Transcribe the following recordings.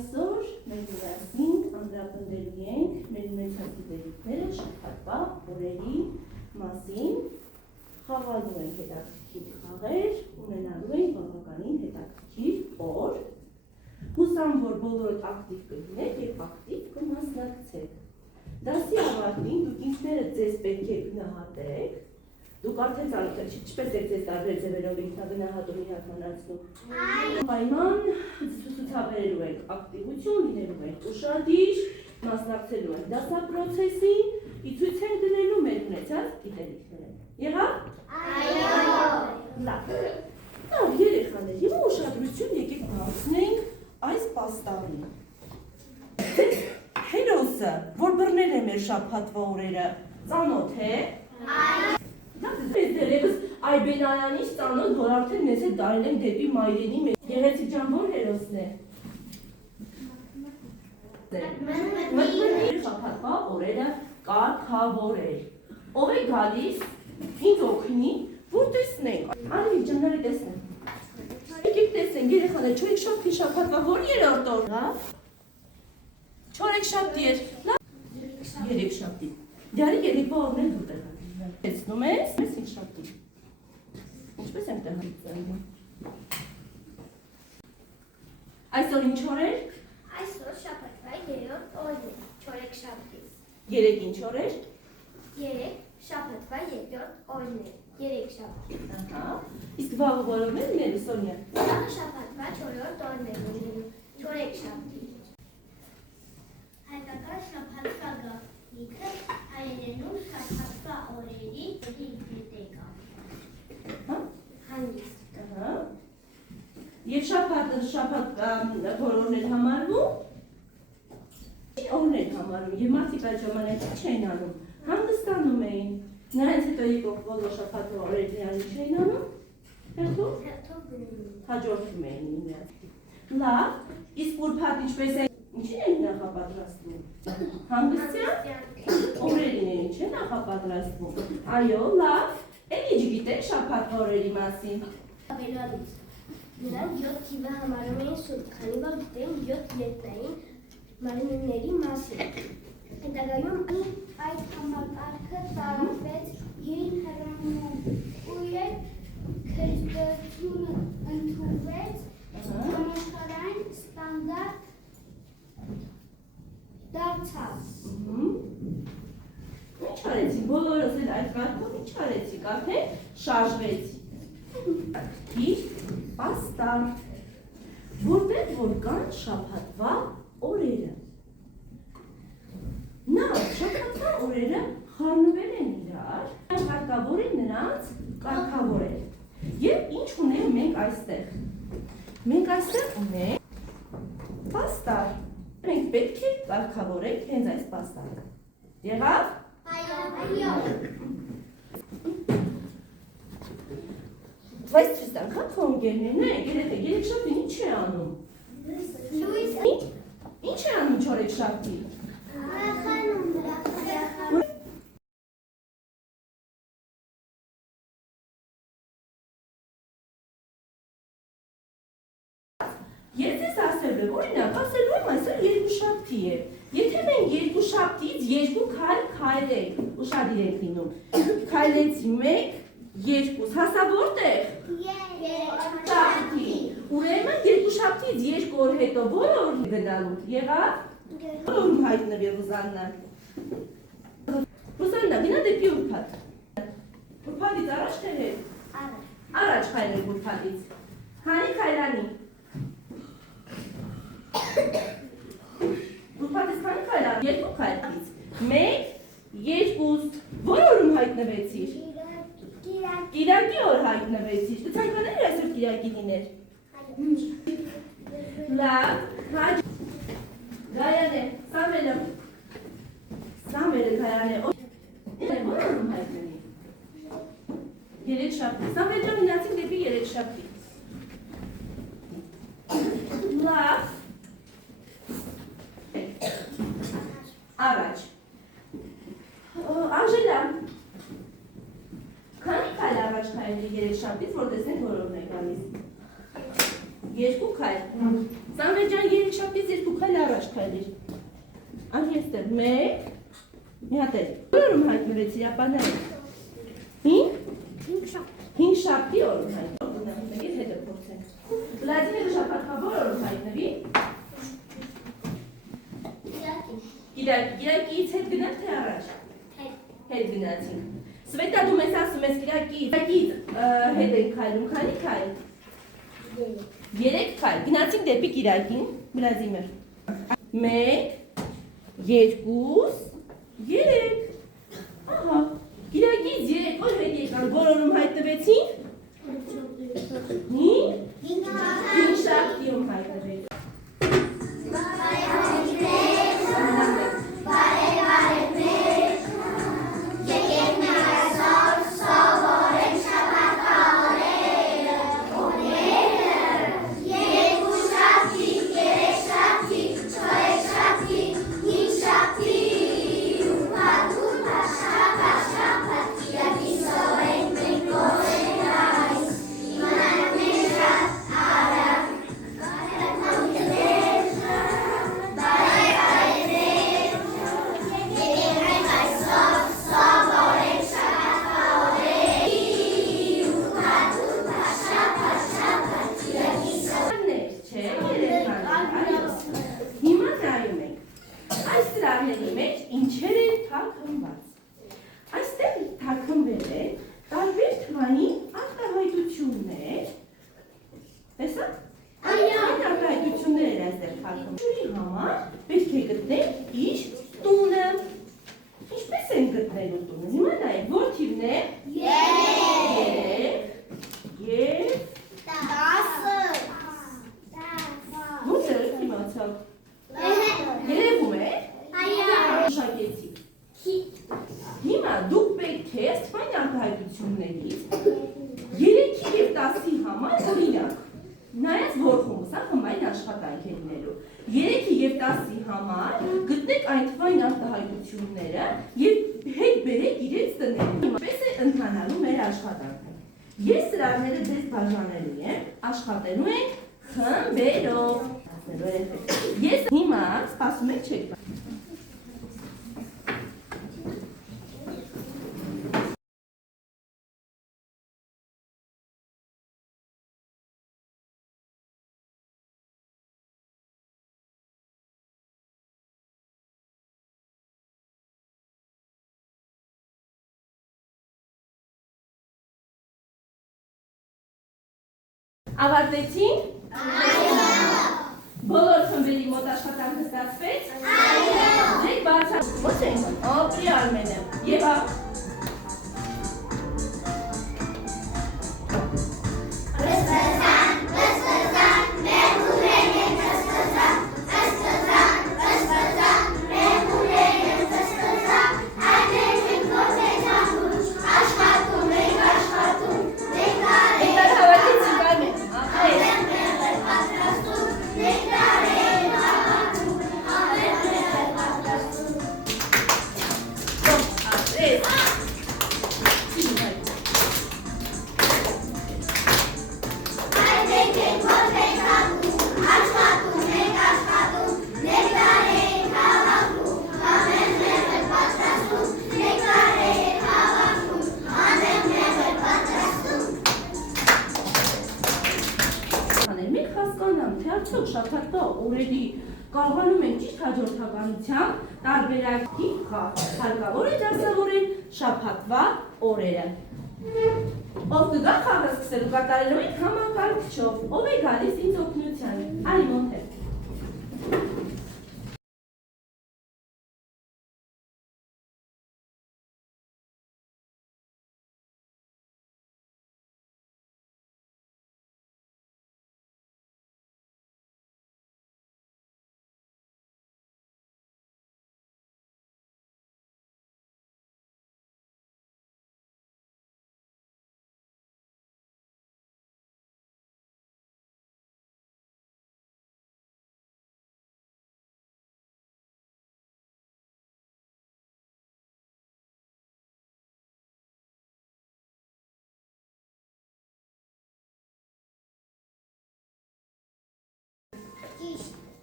Այսօր մեր միասին անդրապնդելու ենք մեր ունեցած գիտելիքները շաբաթվա օրերի մասին, խաղալու ենք հետաքրքիր խաղեր, ունենալու ենք բավականին հետաքրքիր օր, հուսամ, որ բոլորդ ակտիվ կլինեք և ակտիվ կմասնակցեք։ Դասի ավարտին դուք ինքներդ ձեզ պետք է գնահատեք, դուք արդեն ծանոթ եք, ինչպես եք ձեզ տարբեր ձևերով ինքնագնահատում իրականացնում։ Պայման ցուցաբերելու ենք ակտիվություն, լինելու ենք ուշադիր, մասնակցելու ենք դասապրոցեսին, ցույց ենք դնելու մեր ունեցած գիտելիքները։ Եղավ։ Այո։ Լավ, երեխաներ, հիմա ուշադրություն եկեք դարձնենք այս պաստառին։ Հերոսը, որ բռնել է մեր շաբաթվա օրերը, ծանոթ է։ Այո։ Ես դերևս Այբենայանից ծանոթ, որ արդեն մեզ հետ դարել ենք դեպի մայրենի մեջ։ Գեղեցիկ ջան, ո՞ր հերոսն է։ Մտնի շաբաթվա օրերը կարգավորել։ Ով է գալիս, ինձ օգնի, որ տեսնենք։ Արի ջանները տեսնենք։ Եկեք տեսնենք, երեխաներ, չորեքշաբթի շաբաթվա ո՞ր երրորդ օրն է։ Չորեքշաբթի էր։ Երեքշաբթի։ Դարի երեկվա օրն էլ դուք եք։ Տեսնում ես, ես ինչ շաբթի։ Ինչպես եմ տեղադրվում։ Այսօր ինչ օր էր։ Այսօր շաբաթվա երրորդ օրն է, չորեքշաբթի։ Երեկ ինչ օր էր։ Երեկ շաբաթվա երկրորդ օրն է, երեքշաբթի։ Ահա։ Իսկ վաղը որով է լինելու Սոնյա։ Վաղը շաբաթվա չորրորդ օրն է լինելու, չորեքշաբթի։ Հայկական շաբաթվա գաղտնիքը հայերենում շաբաթվա օրերի հետ է կապ։ Հանգիստ։ Ահա։ Եվ շաբաթ որորն էր համարվում։ Օրն էր համարվում, եւ մարդիկ այդ ժամանակ չէին անում, հանգստանում էին։ Նրանց հետո եկող բոլոր շաբաթվա օրերին ինչ էին անում։ Հաջորդում էին իրար։ Լավ, իսկ ուրբաթ ինչպես է, ինչին են նախապատրաստվում։ Հանգստյան օրերին են ինչ է նախապատրաստվում։ Այո, լավ, էլ ինչ գիտեք շաբաթվա օրերի մասին։ Ավելալից։ Նրանք 7 թիվը համարում էին սուրբ, քանի որ գիտեին 7 ետնային մարմինների մասին։ Հետագայում այդ համակարգը տարածվեց իր հեռանկարում և քրիստոսյանը ընդունվեց համաշխարհային ստանդարտ դարձավ։ Ինչ արեցիք, բոլորս էլ այդ կարգով ինչ արեցիք, արդեն շարժվեցիք։ Իր պաստառ, որտեղ որ կան շաբաթվա օրերը։ Նա շաբաթվա օրերը խառնվել են իրար, հարկավոր է նրանց կարգավորել։ Եվ ինչ ունենք մենք այստեղ։ Մենք այստեղ ունենք պաստառ։ Մենք պետք է կարգավորենք հենց այս պաստառը։ Եղավ։ Այո։ Բայց ցույց տանք քո ընկերներն են, երեքշաբթին ինչ է անում։ Ինչ է անում չորեքշաբթի։ Ուրախանում դրա։ Ես ես ասելու եմ, օրինակ, ասելու եմ այսօր երկուշաբթի է։ Եթե մենք երկուշաբթից երկու քայլ քայլենք, ուշադիր ենք լինում։ Քայլեցի 1, 2, հասա որտեղ։ Շաբթի։ Ուրեմն երկուշաբթից երկու օր հետո ո՞ր օրն է գնալու։ Եղավ։ Ո՞ր հայտնվի Ռուզաննա։ Ռուզաննա, գնա դեպի ուրբաթ։ Ուրբաթից առաջ թե հետ։ Առաջ քայլենք ուրբաթից։ Քանի քայլանի։ Ուրբաթից քանի քայլան։ Երկու քայլից։ 1, 2, ո՞ր օրում հայտնվեցիր։ Կիրակի օր հայտնվեցիր։ Կցանկանայի այսօր կիրակի լիներ։ Լավ, Գայանե, Սամվելը Գայանե, ո՞ր օրում հայտնվի։ Երեքշաբթի։ Սամվել ջան, գնացինք դեպի երեքշաբթի։ Լավ։ Առաջ։ Անժելա, քանի քայլ առաջ քայլի երեքշաբթից, որ տեսնենք որ օրն է գալիս։ Երկու քայլ։ Սամվել ջան, երեքշաբթից երկու խել առաջ քայլիր։ Անի այստեղ 1 մի հատ էլ։ Որում հայտնվեց իրապաները։ 5 շաբթի օրում հայտնվի։ Հետո փորձենք։ Վլադիմիրը շաբաթվա որ օրում հայտնվի։ Կիրակից հետ գնաց թե առաջ։ Հետ գնացինք։ Սվետա դու մեզ ասում ես կիրակից հետ ենք քայլում, քանի քայլ։ 3 քայլ։ Գնացինք դեպի կիրակին, Վլադիմիր։ 1 2 3 Ահա, կիրակից 3 օր հետ եկան, որ օրում հայտնվեցին։ 5 շաբթիում հայտնվեցին։ Հիմա դուք պետք է ստվան արտահայտություններից 3-ի և 10-ի համար օրինակ նայած որ խումս խմբային աշխատանք է լինելու 3-ի և 10-ի համար գտնեք այն թվային արտահայտությունները և հետ բերեք իրենց տներում պես է ընթանալու մեր աշխատանքը ես սրարները ձեզ բաժանելու եմ աշխատելու ենք խմբերով ես հիմա սպասում եք չեք Ավարտեցին? Այո։ Բոլոր խմբերի մոտ աշխատանքը ստացվեց? Այո։ Ձեր բարձր ո՞ց ենք։ Ապրի Արմենը։ Եվա։ Շաբաթվա օրերի կարողանում ենք ճիշտ հաջորդականությամբ տարբերակի հարկավոր է դասավորել շաբաթվա օրերը։ Ով կգա խաղը սկսելու կատարելու ենք համակարգչով, ով է գալիս ինձ օգնության, արի մոտ է։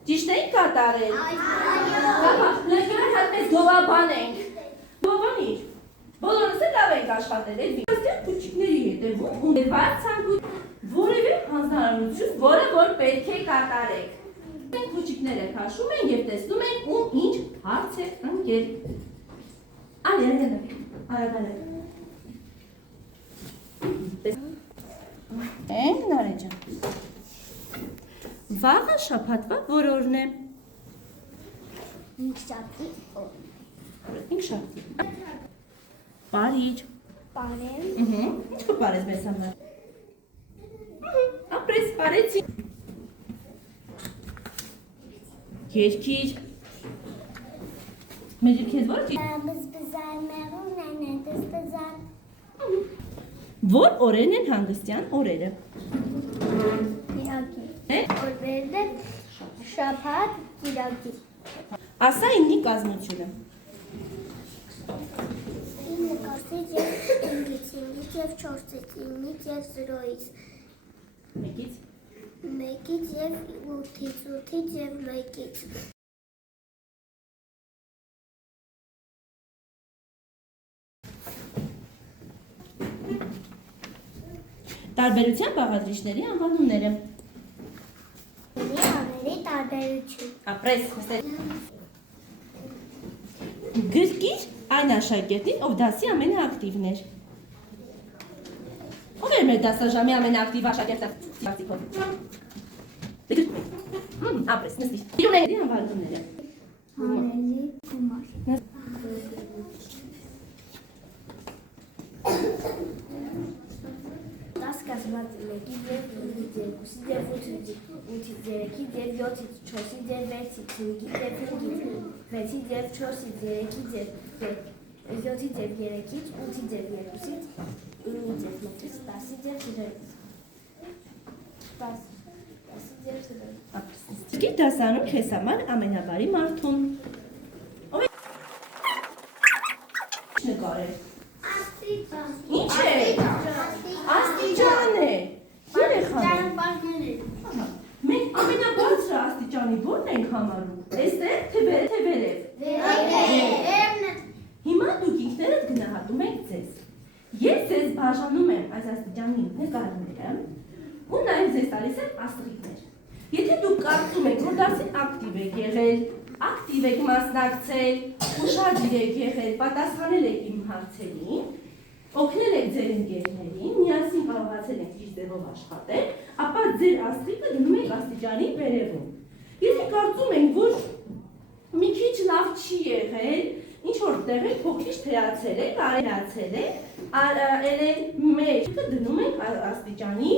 Ճիշտ էի կատարել։ Լեգրան հատպես գովաբանենք։ Գովաբանիր։ Բոլորս էլ լավ ենք աշխատել, էլի։ Այստեղ փուչիկների հետևում ունեցված ցանկություն որևէ հանձնարարություն, որը որ պետք է կատարեք։ Մենք փուչիկները քաշում ենք եւ տեսնում ենք ում ինչ հարց է ընկել։ Արագ։ Նարեջ ջան։ Վաղը շաբաթվա որ օրն է։ Ինքշաբթի։ Բարիջ։ Բարև։ Ինչ կպարես մեզ համար։ Ապրես, պարեցի։ Երկիր։ Մեր քեզ որ չի։ Բզբզան մեղուն են բզբզան։ Որ օրերն են հանգստյան օրերը։ Կիրակի։ Օրերն են շաբաթ, կիրակի։ Ասա իննի կազմությունը։ 9 կասից և 5-ից, 5-ից և 4-ից, 9-ից և 0-ից, 1-ից 1-ից և 8-ից, 8-ից և 1-ից։ Տարբերության բաղադրիչների անվանումները։ Աների տարբերություն։ Ապրես, գրկիր այն աշակերտին, ով դասի ամենաակտիվն էր։ Ով էր մեր դասաժամի ամենաակտիվ աշակերտը։ Ապրես, նստիր։ Իրունների անվանումները։ Հանելի գումար։ Դաս կազմած 1-ից և 2-ից և 8-ից և 3-ից և 7-ից, 4-ից և 6-ից, 5-ից և 5-ից, 6-ից և 4-ից, 3-ից և 7-ից և 3-ից, 8-ից և 2-ից, 9-ից և 1-ից, 10-ից և 0-ից, 10-ից և 0-ից։ Գիր դասանում քեզ համար ամենաբարի մարդուն։ Ով է նկարել։ Ինչ է։ Աստիճան է։ Երեխան։ Մենք ամենաբարձրը աստիճանի ո՞րն ենք համարում։ Այստեղ թե վերև։ Հիմա դուք ինքներդ գնահատում եք ձեզ։ Ես ձեզ բաժանում եմ այս աստիճանի նկարները ու նաև ձեզ տալիս եմ աստղիկներ։ Եթե դուք կարծում եք, որ դասին ակտիվ եք եղել, ակտիվ եք մասնակցել, ուշադիր եք եղել, պատասխանել եք իմ հարցերին, օգնել եք ձեր ընկերներին, միասին կարողացել եք ճիշտ ձևով աշխատել, ապա ձեր աստղիկը դնում եք աստիճանի վերևում։ Եթե կարծում եք, որ մի քիչ լավ չի եղել, ինչ-որ տեղեր փոքրիչ թեացել եք, արեցել եք, ելեն մեջը դնում եք աստիճանի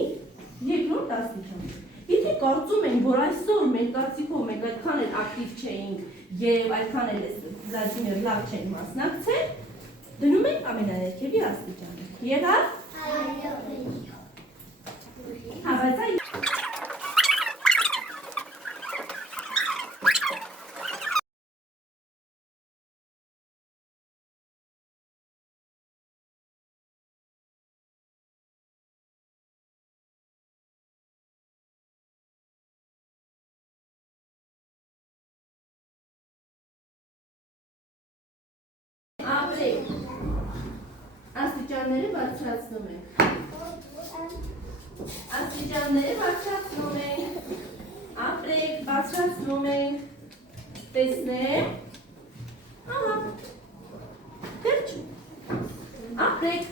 երկրորդ աստիճանի։ Եթե կարծում ենք, որ այսօր մեր կարծիքով մենք այդքան էլ ակտիվ չէինք և այդքան էլ Վլադիմիր լավ չեն մասնակցել, դնում ենք ամենաներքևի աստիճանը։ Եղավ։ Հավատա։ Ապրեք, աստիճանները բարձրացնում ենք, ապրեք, բարձրացնում ենք, տեսնեմ, ահա, վերջ, ապրեք,